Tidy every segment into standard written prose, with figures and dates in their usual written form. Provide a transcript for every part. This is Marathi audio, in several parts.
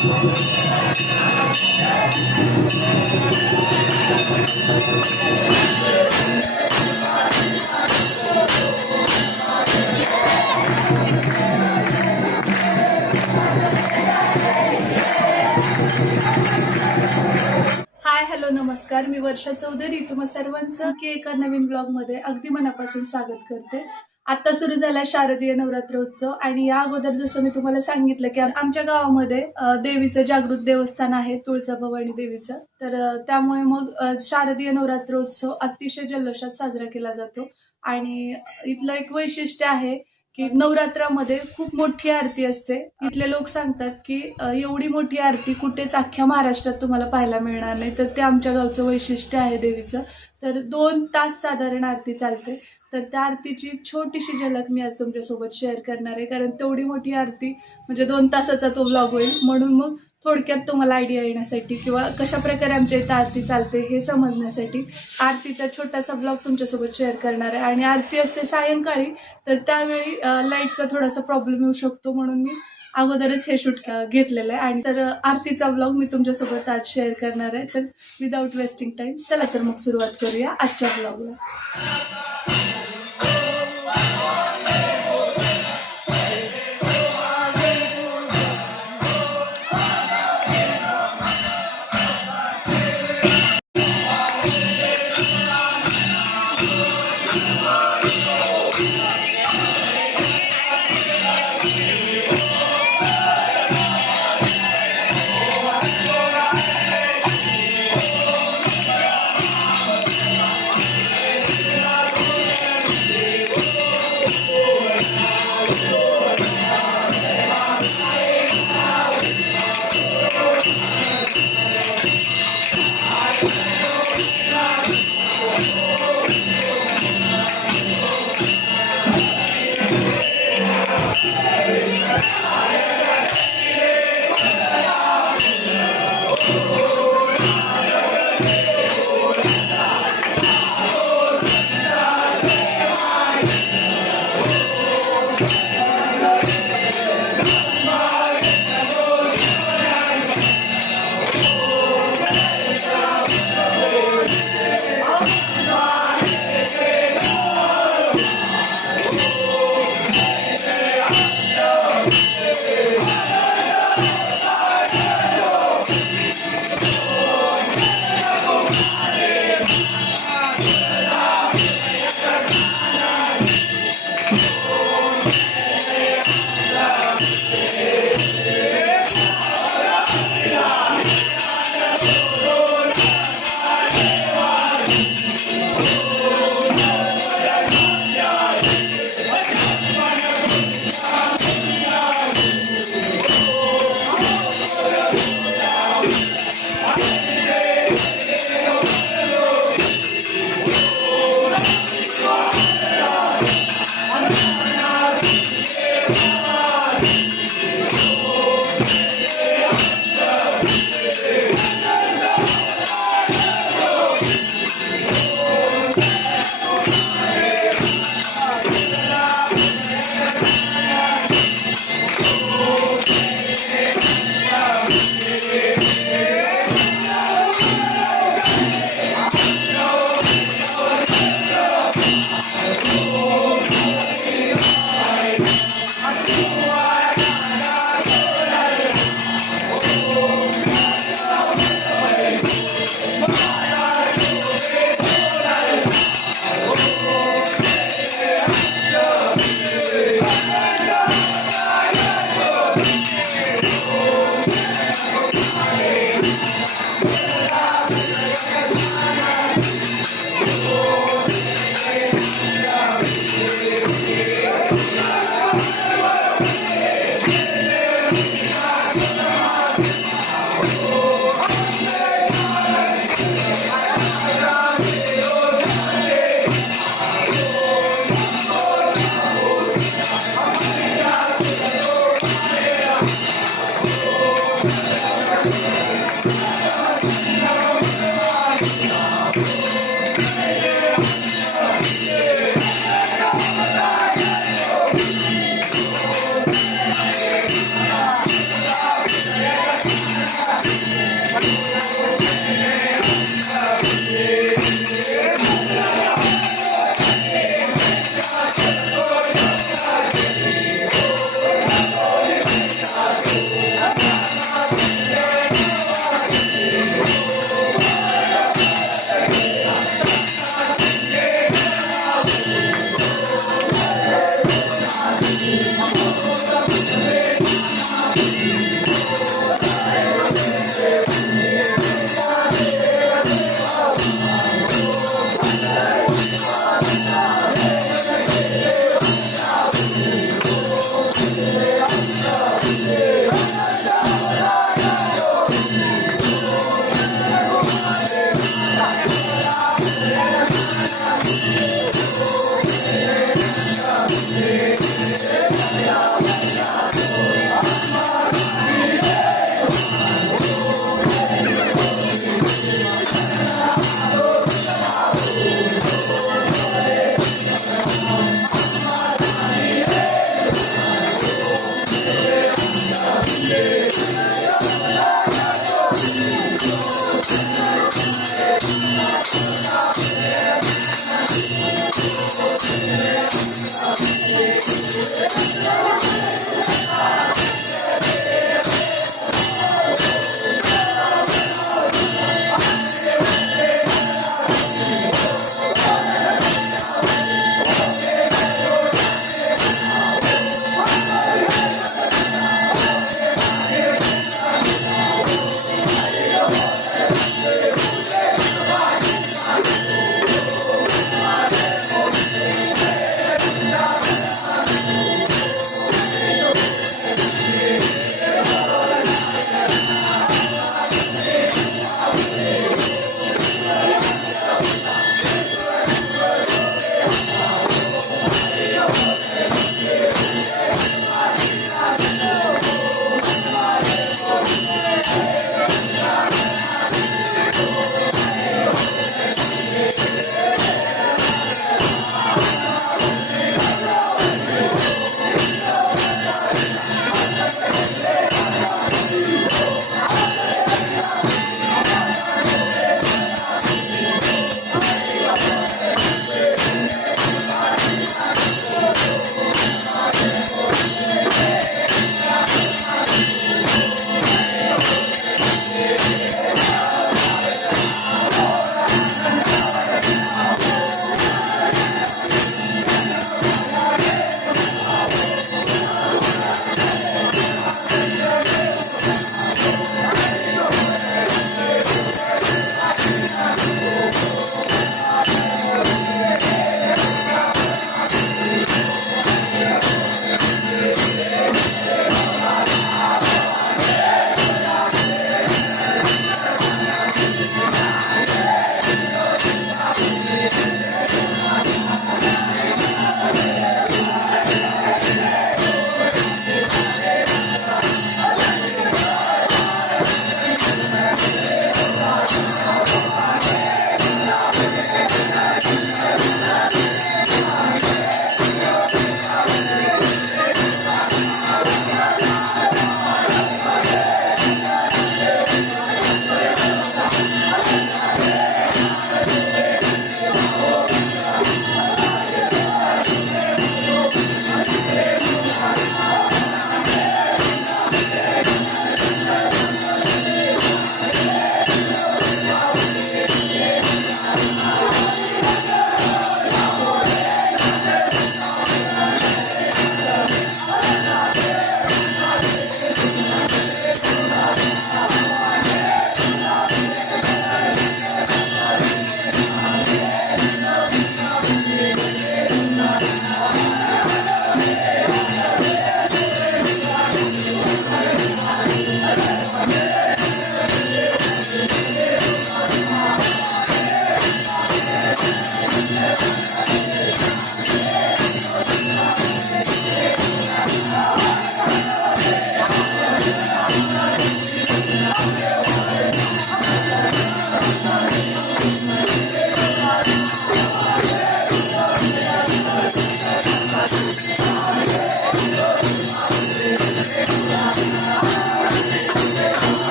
हाय हॅलो नमस्कार, मी वर्षा चौधरी तुम्हा सर्वांचं एका नवीन ब्लॉग मध्ये अगदी मनापासून स्वागत करते। आता सुरू झाला शारदीय नवरात्र उत्सव आणि या अगोदर जसं मी तुम्हाला सांगितलं की आमच्या गावामध्ये देवीचं जागृत देवस्थान आहे, तुळजाभवानी देवीचं। तर त्यामुळे मग शारदीय नवरात्र उत्सव अतिशय जल्लोषात साजरा केला जातो आणि इथलं एक वैशिष्ट्य आहे की नवरात्रामध्ये खूप मोठी आरती असते। इथले लोक सांगतात की एवढी मोठी आरती कुठेच अख्ख्या महाराष्ट्रात तुम्हाला पाहायला मिळणार नाही, तर ते आमच्या गावचं वैशिष्ट्य आहे देवीचं। तर 2 तास साधारण आरती चालते, तर त्या आरतीची छोटीशी झलक मी आज तुमच्यासोबत शेअर करणार आहे, कारण तेवढी मोठी आरती म्हणजे 2 तासाचा तो व्लॉग होईल, म्हणून मग थोडक्यात तुम्हाला आयडिया येण्यासाठी किंवा कशा प्रकारे आमच्या इथं आरती चालते हे समजण्यासाठी आरतीचा छोटासा ब्लॉग तुमच्यासोबत शेअर करणार आहे। आणि आरती असते सायंकाळी, तर त्यावेळी लाईटचा थोडासा प्रॉब्लेम येऊ शकतो, म्हणून मी अगोदरच हे शूट घेतलेलं आहे। आणि तर आरतीचा ब्लॉग मी तुमच्यासोबत आज शेअर करणार आहे। तर विदाऊट वेस्टिंग टाइम चला तर मग सुरुवात करूया आजच्या ब्लॉगला।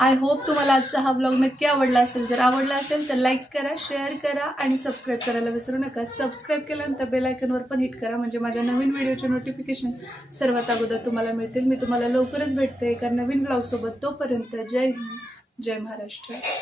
आय होप तुम्हाला आजचा हा ब्लॉग नक्की आवडला असेल. जर आवडला असेल तर लाईक करा, शेअर करा आणि सबस्क्राईब करायला विसरू नका. सबस्क्राईब केल्यानंतर बेल आयकॉनवर पण हिट करा, म्हणजे माझ्या नवीन व्हिडिओचे नोटिफिकेशन सर्वात अगोदर तुम्हाला मिळतील. मी तुम्हाला लवकरच भेटते एका नवीन ब्लॉग सोबत. तोपर्यंत जय हिंद, जय महाराष्ट्र.